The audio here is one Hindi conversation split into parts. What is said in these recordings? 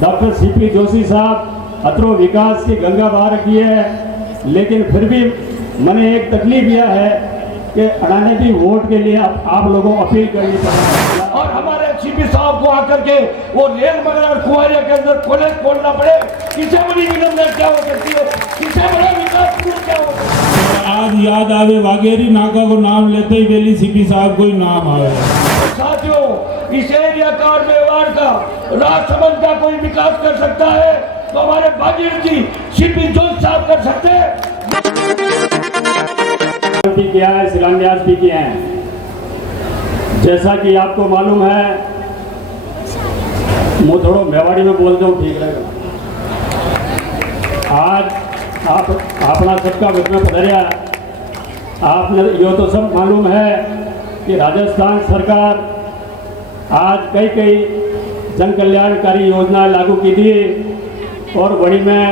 डॉक्टर सीपी जोशी साहब अतरो विकास की गंगा बहा रखी है, लेकिन फिर भी मैंने एक तकलीफ यह है कि अड़ाने भी वोट के लिए आप लोगों को अपील करनी पड़ेगी और हमारे सीपी साहब को आकर के वो रेल मगर कुआरिया के अंदर कॉलेज खोलना पड़े। किसे बड़ी विलंबन क्या हो सकती है, किसे बड़ा विकास क्या हो सकता है। आज याद आवे वाघेरी नाका को नाम लेते ही वेली सीपी साहब को ही नाम आवे। साथियों, इस एरिया का और मेवाड़ का राजसमंद का कोई विकास कर सकता है तो हमारे भागीरथ जी सीपी जोशी साहब कर सकते हैं। किया है, शिलान्यास भी किए हैं। जैसा कि आपको मालूम है, मैं थोड़ा मेवाड़ी में बोलता हूँ, ठीक रहेगा। आज आप अपना सबका उसमें पधरिया, आपने यो तो सब मालूम है कि राजस्थान सरकार आज कई जन कल्याणकारी योजनाएं लागू की थी और बड़ी में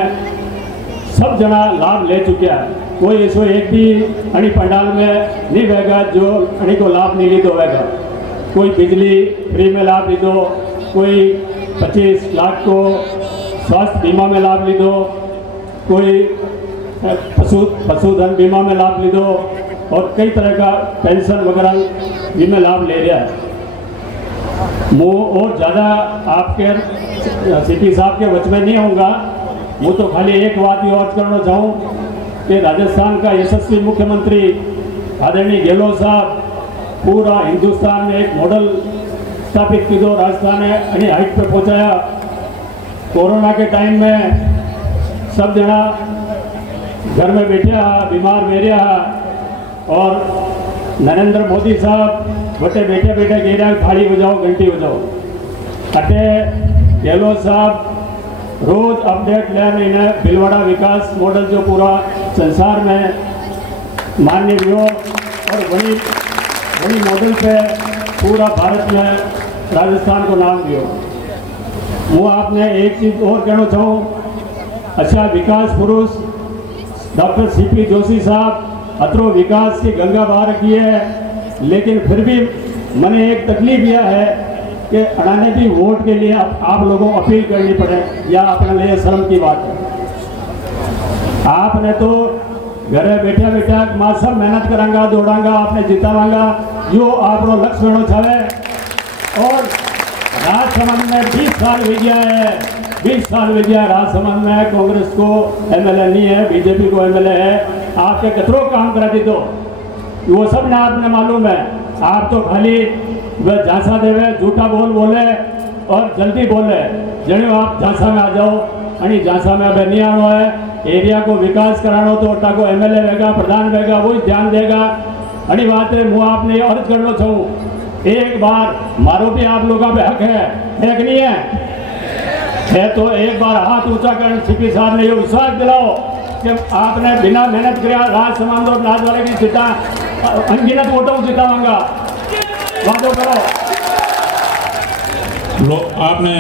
सब जना लाभ ले चुके हैं। कोई ऐसो एक भी अणी पंडाल में नहीं रहेगा जो अणी को लाभ नहीं लीधो होगा। कोई बिजली फ्री में लाभ लीधो, कोई 25 लाख को स्वास्थ्य बीमा में लाभ लीधो, कोई पशुधन बीमा में लाभ लीधो और कई तरह का पेंशन वगैरह बीमा लाभ ले रहा है। मैं और ज़्यादा आपके सीपी साहब के वच में नहीं होऊंगा। मैं तो खाली एक बात ही और करना चाहूँ कि राजस्थान का यशस्वी मुख्यमंत्री आदरणीय गहलोत साहब पूरा हिंदुस्तान में एक मॉडल स्थापित की दो राजस्थान ने यानी हाइट पे पहुंचाया। कोरोना के टाइम में सब जना घर में बैठे बीमार मेरे और नरेंद्र मोदी साहब बटे बैठे बैठे कह रहे थाली बजाओ घंटी बजाओ। अटे गहलोत साहब रोज अपडेट लेने इन्हें भिलवाड़ा विकास मॉडल जो पूरा संसार में मान्य हुआ और वही मॉडल पे पूरा भारत में राजस्थान को नाम दियो। वो आपने एक चीज़ और कहना चाहूँ, अच्छा विकास पुरुष डॉक्टर सीपी जोशी साहब अतरो विकास की गंगा बहा रखी है, लेकिन फिर भी मैंने एक तकलीफ यह है कि अड़ाने भी वोट के लिए आप लोगों को अपील करनी पड़े, या अपने लिए शर्म की बात है। आपने तो घरे बैठा बैठा माँ सब मेहनत करांगा दौड़ांगा आपने जितावांगा यो आप लोग लक्ष्य होना चाहे। और राजसमंद में 20 साल हो गया है, 20 साल हो गया राजसमंद में कांग्रेस को एमएलए नहीं है, बीजेपी को एमएलए है। आपके कितनों काम करा दी तो वो सब ना आपने मालूम है। आप तो खाली वह झांसा देवे, झूठा बोले और जल्दी बोले जने आप झांसा में आ जाओ। अनी झांसा में अब नहीं आना है, एरिया को विकास कराना तो ओटा को एमएलए रहेगा, प्रधान रहेगा, वो ध्यान देगा। अनी बात है मुँह आपने अर्ज करना चाहूँ, एक बार मारो भी आप लोगों पे हक है कि नहीं है तो एक बार हाथ ऊंचा कर सीपी साहब ने ये विश्वास दिलाओ कि आपने बिना मेहनत किया राजसमंद और नाजवाड़े की जिता अनगिनत वोटों जितावांगा, वादो करो। आपने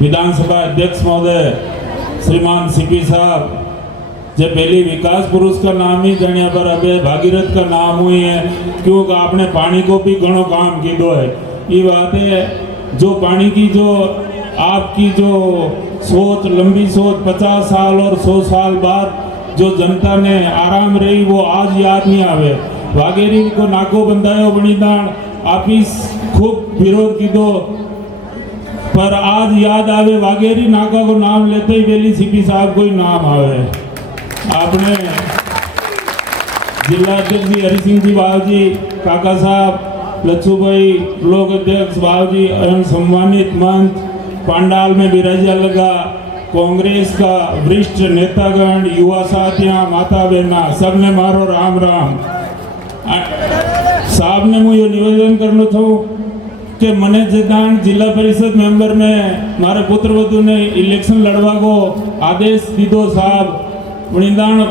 विधानसभा अध्यक्ष महोदय श्रीमान सीपी साहब जो पहली विकास पुरुष का नाम ही जानिया पर अबे भागीरथ का नाम हुई है, क्योंकि आपने पानी को भी घणो काम की दो है। ये बात है जो पानी की जो आपकी जो सोच लंबी सोच 50 साल और 100 साल बाद जो जनता ने आराम रही वो आज याद नहीं आवे। वाघेरी को नाको बंधायो बणीदान आपिस खूब विरोध की दो, पर आज याद आवे वाघेरी नाका को नाम लेते ही वेली सीपी साहब को ही नाम आवे। आपने जिला अध्यक्ष जी हरि सिंह जी बावजी, काका साहब लच्छू भाई, ब्लॉक अध्यक्ष बावजी एवं सम्मानित मंच पंडाल में बिराजा लगा, कांग्रेस का वरिष्ठ नेतागण, युवा साथियां, माता बहना सबने मारो राम राम। साहब ने मुझे निवेदन करना था कि मने जिदान जिला परिषद मेंबर में मारे पुत्र वधु ने इलेक्शन लड़वा को आदेश दीदो साहब। वणिदान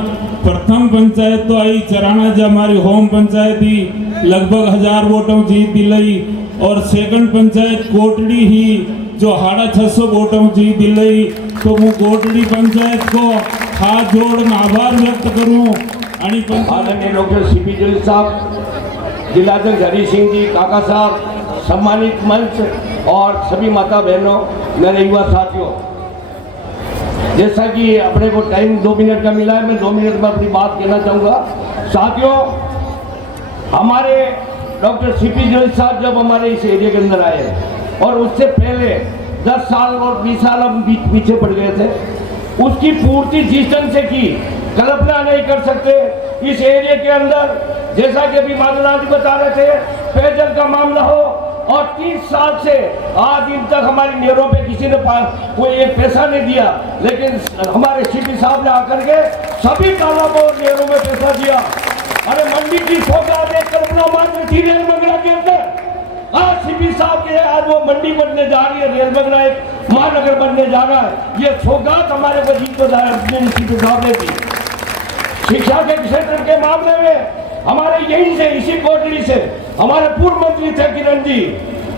प्रथम पंचायत तो आई चराना जो हमारी होम पंचायत ही लगभग 1000 वोटों जीत दिलाई और सेकंड पंचायत कोटड़ी ही जो 650 वोटों जीत दिलाई। तो मैं कोटड़ी पंचायत को हाथ जोड़ आभार व्यक्त करूं। आदरणीय डॉक्टर सीपी जोशी साहब, जिलाध्यक्ष हरि सिंह जी, काका साहब, सम्मानित मंच और सभी माता बहनों, मेरे युवा साथियों, जैसा कि अपने को टाइम 2 मिनट का मिला है, मैं 2 मिनट में अपनी बात कहना चाहूँगा। साथियों, हमारे डॉक्टर सीपी जोशी साहब जब हमारे इस एरिया के अंदर आए और उससे पहले 10 साल और 20 साल हम पीछे पड़ गए थे, उसकी पूर्ति जिस ढंग से की कल्पना नहीं कर सकते। इस एरिया के अंदर जैसा कि अभी माधवलाल जी बता रहे थे, पेयजल का मामला हो और 30 साल से आज दिन तक हमारी नहरों पे किसी ने कोई एक पैसा नहीं दिया, लेकिन हमारे सीपी साहब ने आकर के सभी तालाबों और नहरों में पैसा दिया। अरे मंडी की सौगात एक कल्पना मात्र थी रेल मंगला के अंदर, आज सीपी साहब के आज वो मंडी बनने जा रही है, रेल मंगला एक महानगर बनने जा रहा है। ये सौगात हमारे वजीर को सीपी साहब ने दी। शिक्षा के क्षेत्र के मामले में हमारे यहीं से, इसी कोटरी से हमारे पूर्व मंत्री थे किरण जी,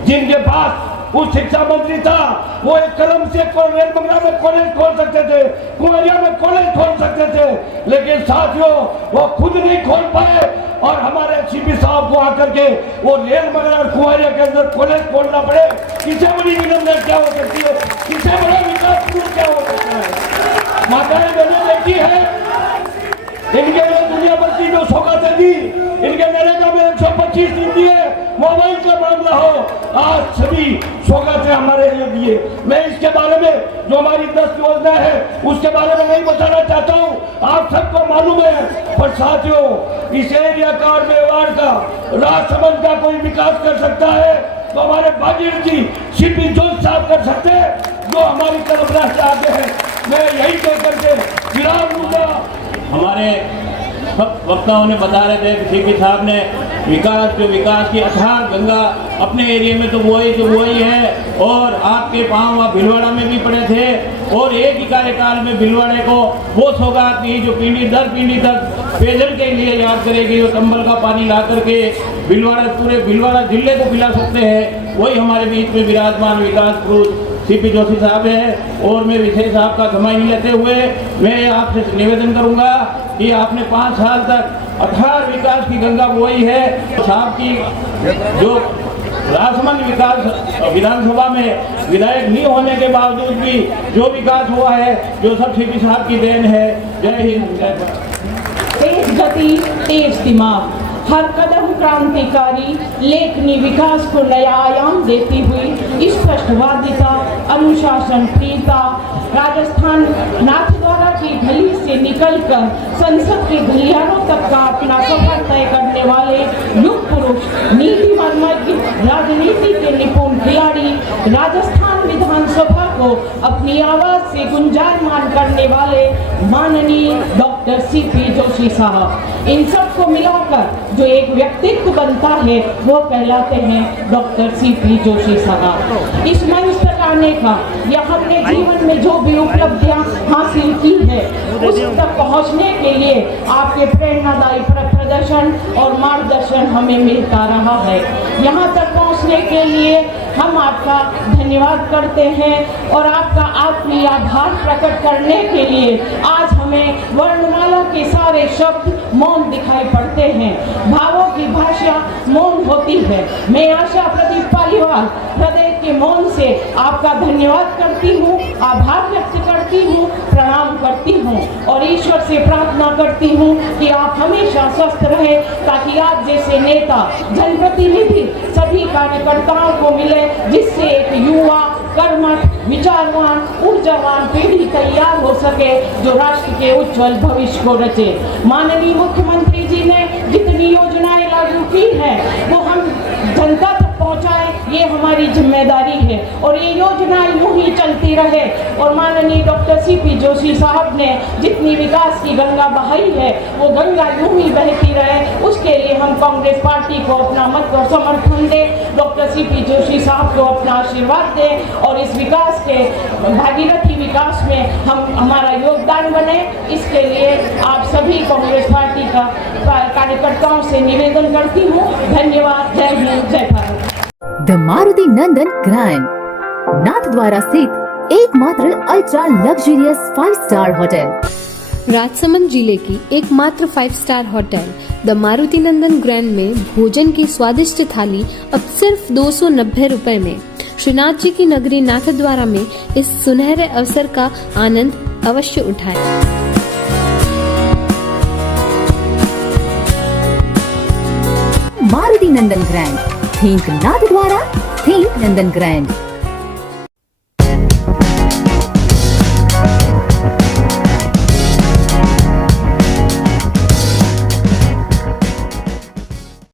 जिनके पास उस शिक्षा मंत्री था, वो एक कलम से रेल मंगला में कॉलेज खोल सकते थे, कुंवरिया में कॉलेज खोल सकते थे, लेकिन साथियों वो खुद नहीं खोल पाए और हमारे सीपी साहब को आकर के वो रेल मंगला और कुंवरिया के अंदर कॉलेज खोलना पड़े। किसे बड़ी विडम्बना क्या हो सकती है, किसे बड़ा विकास क्या हो सकता है। माताएं बहनें देखी है, इनके लिए दुनिया भर की जो सौगातें दी, इनके नरेगा में 125 दिन दिए, मोबाइल का मामला हो, आज सभी सौगातें हमारे लिए दिए। मैं इसके बारे में जो हमारी 10 योजना है उसके बारे में नहीं बताना चाहता हूँ, आप सबको मालूम है। पर साथियों, इस एरिया का और मेवाड़ का, राजसमंद का कोई विकास कर सकता है तो हमारे भागीरथ जी सीपी जोशी साहब कर सकते हैं, जो हमारी कल्पना से आगे है। मैं यही कहकर के विराम लूंगा। हमारे वक्ताओं ने बता रहे थे कि सीपी साहब ने विकास की अथाह गंगा अपने एरिया में तो वही है, और आपके पाँव वहाँ भिलवाड़ा में भी पड़े थे, और एक ही कार्यकाल में भिलवाड़े को वो सौगात दी जो पीढ़ी दर पीढ़ी तक पेयजल के लिए याद करेगी, और कंबल का पानी ला करके पूरे भिलवाड़ा जिले को पिला सकते हैं। वही हमारे बीच में विराजमान विकास पुरुष सीपी जोशी साहब है। और मैं विशेष आपका समय नहीं लेते हुए मैं आपसे निवेदन करूंगा कि आपने 5 साल तक अथाह विकास की गंगा बोई है। साहब की जो राजसमंद विकास विधानसभा में विधायक नहीं होने के बावजूद भी जो विकास हुआ है, जो सब सीपी साहब की देन है। जय हिंद, जय भारत। तेज गति, तेज दिमाग, हर कदम क्रांतिकारी, लेखनी विकास को नया आयाम देती हुई स्पष्टवादिता, अनुशासन प्रियता, राजस्थान नाथद्वारा की गली से निकलकर संसद के गलियारों तक का अपना सफर तय करने वाले युग पुरुष, नीति मर्मज्ञ, राजनीति के निपुण खिलाड़ी, राजस्थान विधानसभा को अपनी आवाज से गुंजायमान करने वाले माननीय डॉक्टर सीपी जोशी साहब। इन सबको मिलाकर जो एक व्यक्तित्व बनता है वो कहलाते हैं डॉक्टर सीपी जोशी साहब। इस मंच तक आने का या हमने जीवन में जो भी उपलब्धियां हासिल की है उस तक पहुंचने के लिए आपके प्रेरणादायी प्रदर्शन और मार्गदर्शन हमें मिलता रहा है। यहाँ तक पहुँचने के लिए हम आपका धन्यवाद करते हैं और आपका आत्मीय आभार प्रकट करने के लिए आज हमें वर्णमाला के सारे शब्द मौन दिखाई पड़ते हैं। भावों की भाषा मौन होती है। मैं आशा प्रदीप पालीवाल हृदय के मौन से आपका धन्यवाद करती हूँ, आभार व्यक्त करती हूँ, प्रणाम करती हूँ और ईश्वर से प्रार्थना करती हूँ कि आप हमेशा स्वस्थ रहे, ताकि आप जैसे नेता, जनप्रतिनिधि सभी कार्यकर्ताओं को मिले, जिससे एक युवा, कर्मठ, विचारवान, ऊर्जावान पीढ़ी तैयार हो सके जो राष्ट्र के उज्जवल भविष्य को रचे। माननीय मुख्यमंत्री जी ने जितनी योजनाएं लागू की है वो हम जनता तक पहुंचाएं, ये हमारी जिम्मेदारी है और ये योजनाएं यूं ही चलती रहे। और माननीय डॉक्टर सीपी जोशी साहब ने जितनी विकास की गंगा बहाई है वो गंगा यूं ही बहती रहे, उसके लिए हम कांग्रेस पार्टी को अपना मत और समर्थन दें, डॉक्टर सीपी जोशी साहब को अपना आशीर्वाद दें और इस विकास के भागीरथी विकास में हम हमारा योगदान बने। इसके लिए आप सभी कांग्रेस पार्टी का कार्यकर्ताओं से निवेदन करती हूँ। धन्यवाद। जय हिंद, जय Bharat. The Maruti Nandan grand Nathdwara स्थित एकमात्र ultra luxurious 5 star hotel. Rajsamand जिले की एकमात्र 5 star hotel the Maruti Nandan grand में भोजन की स्वादिष्ट थाली अब सिर्फ 290 रुपए में। श्रीनाथ जी की नगरी नाथद्वारा में इस सुनहरे अवसर का आनंद अवश्य उठाएं। मारुति नंदन ग्रैंड, थिंक नाथद्वारा, थिंक नंदन ग्रैंड।